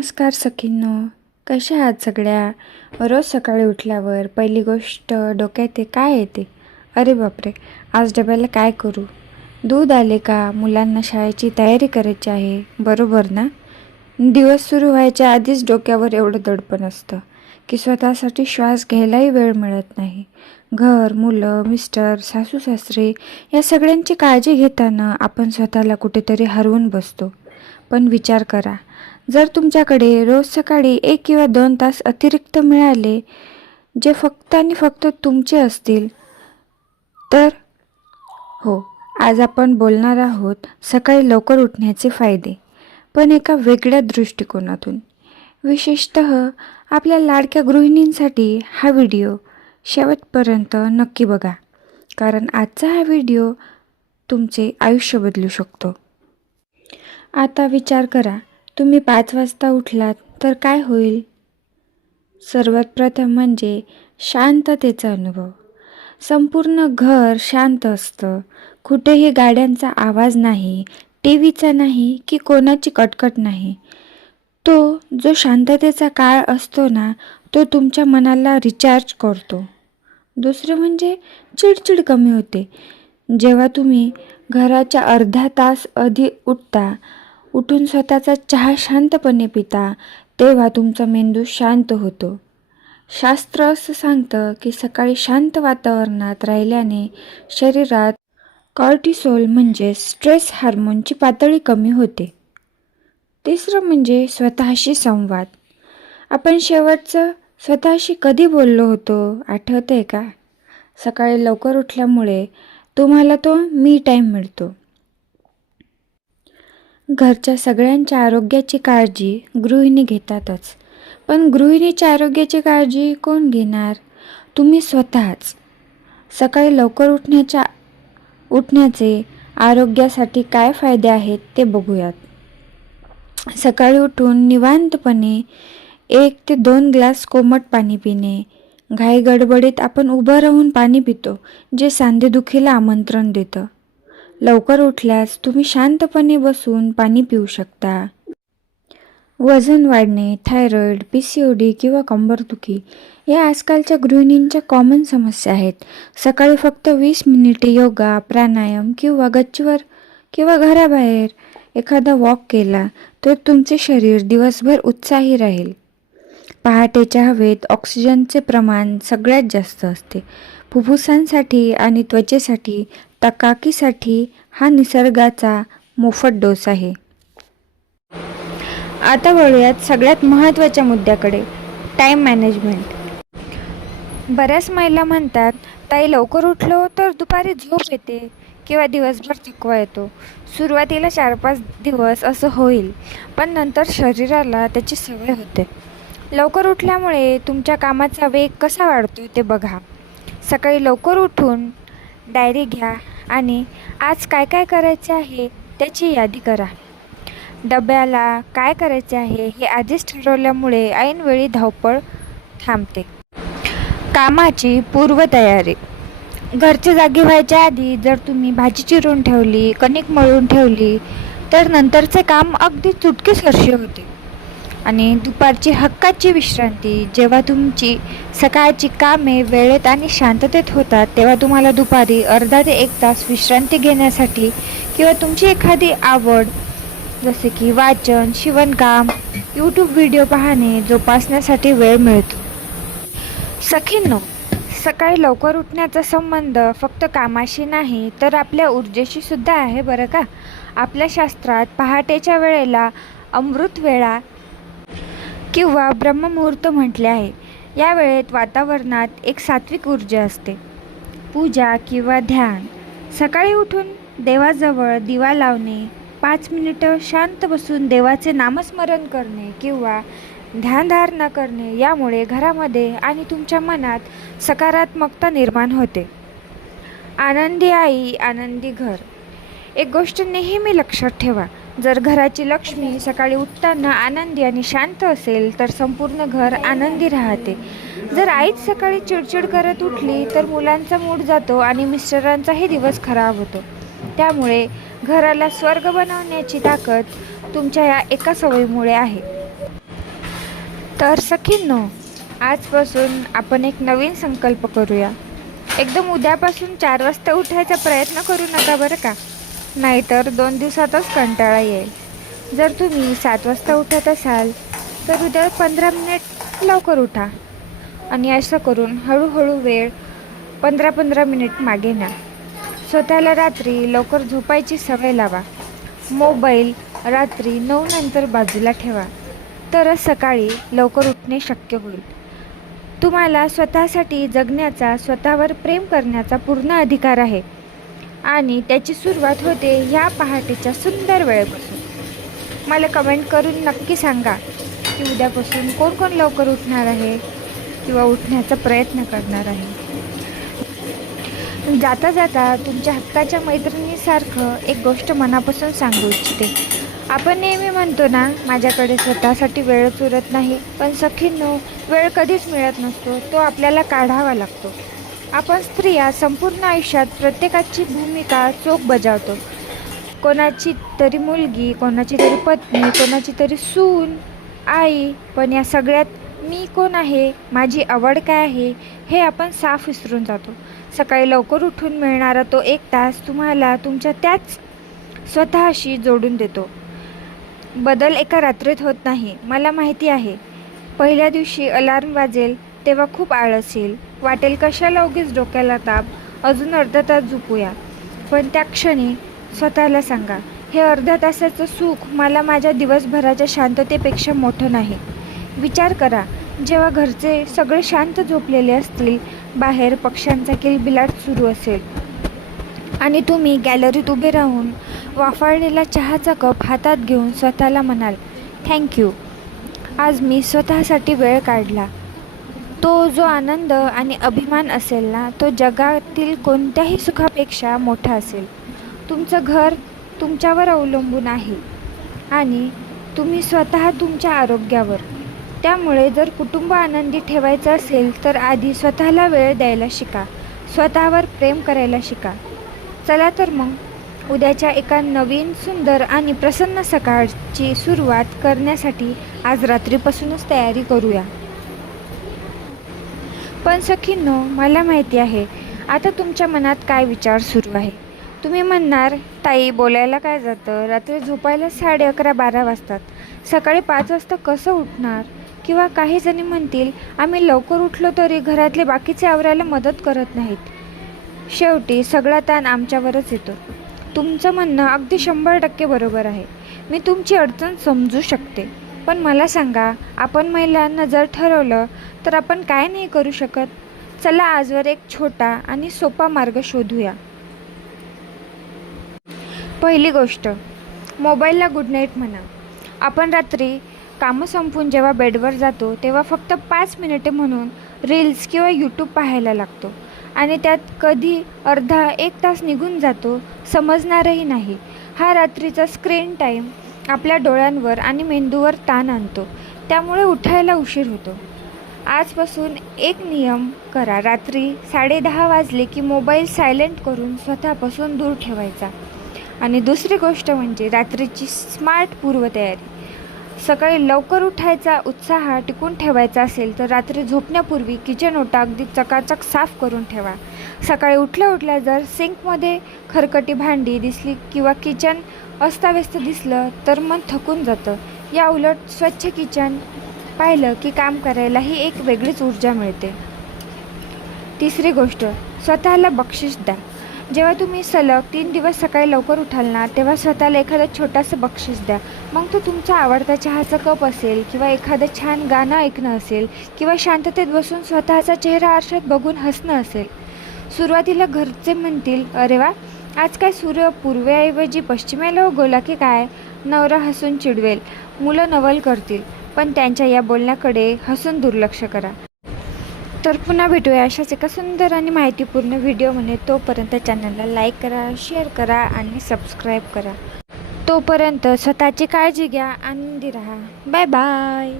नमस्कार सखींनो, कशा आहात सगळ्या? रोज सकाळी उठल्यावर पहिली गोष्ट डोक्यात काय येते? अरे बापरे, आज डब्याला काय करू? दूध आले का? मुलांना शाळेची तयारी करायची आहे, बरोबर ना? दिवस सुरू व्हायच्या आधीच डोक्यावर एवढं दडपण असतं की स्वतःसाठी श्वास घ्यायलाही वेळ मिळत नाही. घर, मुलं, मिस्टर, सासू सासरे या सगळ्यांची काळजी घेताना आपण स्वतःला कुठेतरी हरवून बसतो. पण विचार करा, जर तुमच्याकडे रोज सकाळी 1 किंवा 2 तास अतिरिक्त मिळाले, जे फक्त आणि फक्त तुमचे असतील, तर हो, आज आपण बोलणार आहोत सकाळी लवकर उठण्याचे फायदे, पण एका वेगळ्या दृष्टिकोनातून. विशेषतः आपल्या लाडक्या गृहिणींसाठी हा व्हिडिओ शेवटपर्यंत नक्की बघा, कारण आजचा हा व्हिडिओ तुमचे आयुष्य बदलू शकतो. आता विचार करा, तुम्ही 5 वाजता उठलात तर काय होईल? सर्वात प्रथम म्हणजे शांततेचा अनुभव. संपूर्ण घर शांत असतं. कुठेही गाड्यांचा आवाज नाही, टीव्हीचा नाही की कोणाची कटकट नाही. तो जो शांततेचा काळ असतो ना, तो तुमच्या मनाला रिचार्ज करतो. दुसरं म्हणजे चिडचिड कमी होते. जेव्हा तुम्ही घराच्या अर्धा तास आधी उठून स्वतःचा चहा शांतपणे पिता, तेव्हा तुमचा मेंदू शांत होतो. शास्त्र असं सांगतं की सकाळी शांत वातावरणात राहिल्याने शरीरात कॉर्टिसोल म्हणजे स्ट्रेस हार्मोनची पातळी कमी होते. तिसरं म्हणजे स्वतःशी संवाद. आपण शेवटचं स्वतःशी कधी बोललो होतो, आठवतंय का? सकाळी लवकर उठल्यामुळे तुम्हाला तो मी टाईम मिळतो. घरच्या सगळ्यांच्या आरोग्याची काळजी गृहिणी घेतातच, पण गृहिणीच्या आरोग्याची काळजी कोण घेणार? तुम्ही स्वतःच. सकाळी लवकर उठण्याचे आरोग्यासाठी काय फायदे आहेत ते बघूयात. सकाळी उठून निवांतपणे 1 ते 2 ग्लास कोमट पाणी पिणे. घाई गडबडीत आपण उभं राहून पाणी पितो, जे सांधेदुखीला आमंत्रण देतं. लवकर उठल्यास तुम्ही शांतपणे बसून पाणी पिऊ शकता. वजन वाढणे, थायरॉईड, PCOD किंवा कंबरदुखी या आजकालच्या गृहिणींच्या कॉमन समस्या आहेत. सकाळी फक्त 20 मिनिटे योगा, प्राणायाम किंवा गच्चीवर किंवा घराबाहेर एखादा वॉक केला तर तुमचे शरीर दिवसभर उत्साही राहील. पहाटेच्या हवेत ऑक्सिजनचे प्रमाण सगळ्यात जास्त असते. फुफ्फुसांसाठी आणि त्वचेसाठी, तकाकीसाठी हा निसर्गाचा मोफत डोस आहे. आता वळूयात सगळ्यात महत्त्वाच्या मुद्द्याकडे, टाईम मॅनेजमेंट. बऱ्याच महिला म्हणतात, ताई लवकर उठलो तर दुपारी झोप येते किंवा दिवसभर थकवा येतो. सुरुवातीला 4-5 दिवस असं होईल, पण नंतर शरीराला त्याची सवय होते. लवकर उठल्यामुळे तुमच्या कामाचा वेग कसा वाढतो ते बघा. सकाळी लवकर उठून डायरी घ्या आणि आज काय काय करायचे आहे त्याची यादी करा. डब्याला काय करायचे आहे हे आधीच ठरवल्यामुळे ऐनवेळी धावपळ थांबते. कामाची पूर्वतयारी. घरची जागी व्हायच्या आधी जर तुम्ही भाजी चिरून ठेवली, कणिक मळून ठेवली, तर नंतरचे काम अगदी चुटकीसरशी होते. आणि दुपारची हक्काची विश्रांती. जेव्हा तुमची सकाळची कामे वेळेत आणि शांततेत होतात, तेव्हा तुम्हाला दुपारी अर्धा ते 1 तास विश्रांती घेण्यासाठी किंवा तुमची एखादी आवड जसे की वाचन, शिवणकाम, YouTube व्हिडिओ पाहणे जोपासण्यासाठी वेळ मिळतो. सखींनो, सकाळी लवकर उठण्याचा संबंध फक्त कामाशी नाही तर आपल्या ऊर्जेशी सुद्धा आहे बरं का. आपल्या शास्त्रात पहाटेच्या वेळेला अमृत वेळा किंवा ब्रह्ममुहूर्त म्हटले आहे. या वेळेत वातावरणात एक सात्विक ऊर्जा असते. पूजा किंवा ध्यान. सकाळी उठून देवाजवळ दिवा लावणे, 5 मिनिटं शांत बसून देवाचे नामस्मरण करणे किंवा ध्यानधारणा करणे, यामुळे घरामध्ये आणि तुमच्या मनात सकारात्मकता निर्माण होते. आनंदी आई, आनंदी घर. एक गोष्ट नेहमी लक्षात ठेवा, जर घराची लक्ष्मी सकाळी उठताना आनंदी आणि शांत असेल तर संपूर्ण घर आनंदी राहते. जर आईच सकाळी चिडचिड करत उठली तर मुलांचा मूड जातो आणि मिस्टरांचाही दिवस खराब होतो. त्यामुळे घराला स्वर्ग बनवण्याची ताकद तुमच्या या एका सवयीमुळे आहे. तर सखींनो, आजपासून आपण एक नवीन संकल्प करूया. एकदम उद्यापासून 4 वाजता उठायचा प्रयत्न करू नका बरं का, नाहीतर 2 दिवसातच कंटाळा येईल. जर तुम्ही 7 वाजता उठत असाल तर उद्या 15 मिनिट लवकर उठा आणि असं करून हळूहळू वेळ 15-15 मिनिट मागे न्या. स्वतःला रात्री लवकर झोपायची सवय लावा. मोबाईल रात्री 9 नंतर बाजूला ठेवा, तरच सकाळी लवकर उठणे शक्य होईल. तुम्हाला स्वतःसाठी जगण्याचा, स्वतःवर प्रेम करण्याचा पूर्ण अधिकार आहे आणि त्याची सुरुवात होते ह्या पहाटेच्या सुंदर वेळेपासून. मला कमेंट करून नक्की सांगा की उद्यापासून कोण कोण लवकर उठणार आहे किंवा उठण्याचा प्रयत्न करणार आहे. जाता जाता तुमच्या हक्काच्या मैत्रिणीसारखं एक गोष्ट मनापासून सांगू इच्छिते. आपण नेहमी म्हणतो ना, माझ्याकडे स्वतःसाठी वेळच उरत नाही. पण सखींनो, वेळ कधीच मिळत नसतो, तो आपल्याला काढावा लागतो. आपण स्त्रिया संपूर्ण आयुष्यात प्रत्येकाची भूमिका चोख बजावतो. कोणाची तरी मुलगी, कोणाची तरी पत्नी, कोणाची तरी सून, आई. पण या सगळ्यात मी कोण आहे, माझी आवड काय आहे, हे आपण साफ विसरून जातो. सकाळी लवकर उठून मिळणारा तो 1 तास तुम्हाला तुमच्या त्याच स्वतःशी जोडून देतो. बदल एका रात्रीत होत नाही, मला माहिती आहे. पहिल्या दिवशी अलार्म वाजेल तेव्हा खूप आळस येईल, वाटेल कशाला उगीच डोक्याला ताप, अजून अर्धा तास झोपूया. पण त्या क्षणी स्वतःला सांगा, हे अर्ध्या तासाचं सुख मला माझ्या दिवसभराच्या शांततेपेक्षा मोठं नाही. विचार करा, जेव्हा घरचे सगळे शांत झोपलेले असतील, बाहेर पक्ष्यांचा किलबिलाट सुरू असेल आणि तुम्ही गॅलरीत उभे राहून वाफाळलेला चहाचा कप हातात घेऊन स्वतःला म्हणाल, थँक्यू, आज मी स्वतःसाठी वेळ काढला. तो जो आनंद आणि अभिमान असेल ना, तो जगातील कोणत्याही सुखापेक्षा मोठा असेल. तुमचं घर तुमच्यावर अवलंबून आहे आणि तुम्ही स्वतः तुमच्या आरोग्यावर. त्यामुळे जर कुटुंब आनंदी ठेवायचं असेल तर आधी स्वतःला वेळ द्यायला शिका, स्वतःवर प्रेम करायला शिका. चला तर मग उद्याच्या एका नवीन, सुंदर आणि प्रसन्न सकाळची सुरुवात करण्यासाठी आज रात्रीपासूनच तयारी करूया. पण सखींनो, मला माहिती आहे आता तुमच्या मनात काय विचार सुरू आहे. तुम्ही म्हणणार, ताई बोलायला काय जातं, रात्री झोपायला 11:30-12 वाजतात, सकाळी 5 वाजता कसं उठणार. किंवा काही जणी म्हणतील, आम्ही लवकर उठलो तरी घरातले बाकीचे आवरायला मदत करत नाहीत. शेवटी सगळा ताण आमच्यावरच येतो. तुमचं म्हणणं अगदी 100% बरोबर आहे. मी तुमची अडचण समजू शकते. पण मला सांगा, आपण महिलांना जर ठरवलं तर आपण काय नाही करू शकत. चला आजवर एक छोटा आणि सोपा मार्ग शोधूया. पहिली गोष्ट, मोबाईलला गुड नाईट म्हणा. आपण रात्री कामं संपून जेव्हा बेडवर जातो तेव्हा फक्त 5 मिनिटे म्हणून रील्स किंवा यूट्यूब पाहायला लागतो आणि त्यात कधी अर्धा 1 तास निघून जातो समजणारही नाही. हा रात्रीचा स्क्रीन टाईम आपल्या डोळ्यांवर आणि मेंदूवर ताण आणतो, त्यामुळे उठायला उशीर होतो. आजपासून एक नियम करा, रात्री 10:30 वाजले की मोबाईल सायलेंट करून स्वतःपासून दूर ठेवायचा. आणि दुसरी गोष्ट म्हणजे रात्रीची स्मार्ट पूर्वतयारी. सकाळी लवकर उठायचा उत्साह टिकून ठेवायचा असेल तर रात्री झोपण्यापूर्वी किचन ओटा अगदी चकाचक साफ करून ठेवा. सकाळी उठल्या जर सिंकमध्ये खरकटी भांडी दिसली किंवा किचन अस्ताव्यस्त दिसलं तर मन थकून जातं. या उलट स्वच्छ किचन पाहिलं की काम करायलाही एक वेगळीच ऊर्जा मिळते. तिसरी गोष्ट, स्वतःला बक्षीस द्या. जेव्हा तुम्ही सलग 3 दिवस सकाळी लवकर उठाल ना, तेव्हा स्वतःला एखादं छोटंसं बक्षीस द्या. मग तो तुमचा आवडता चहाचा कप असेल किंवा एखादं छान गाणं ऐकणं असेल किंवा शांततेत बसून स्वतःचा चेहरा आरशात बघून हसणं असेल. सुरुवातीला घरचे म्हणतील, अरे वा, आज काय सूर्य पूर्वेऐवजी पश्चिमेला उगवला की काय. नवरा हसून चिडवेल, मुलं नवल करतील, पण त्यांच्या या बोलण्याकडे हसून दुर्लक्ष करा. तर पुन्हा भेटूया अशाच एका सुंदर आणि माहितीपूर्ण व्हिडिओमध्ये. तोपर्यंत चॅनलला लाईक करा, शेअर करा आणि सबस्क्राईब करा. तोपर्यंत स्वतःची काळजी घ्या, आनंदी राहा. Bye bye.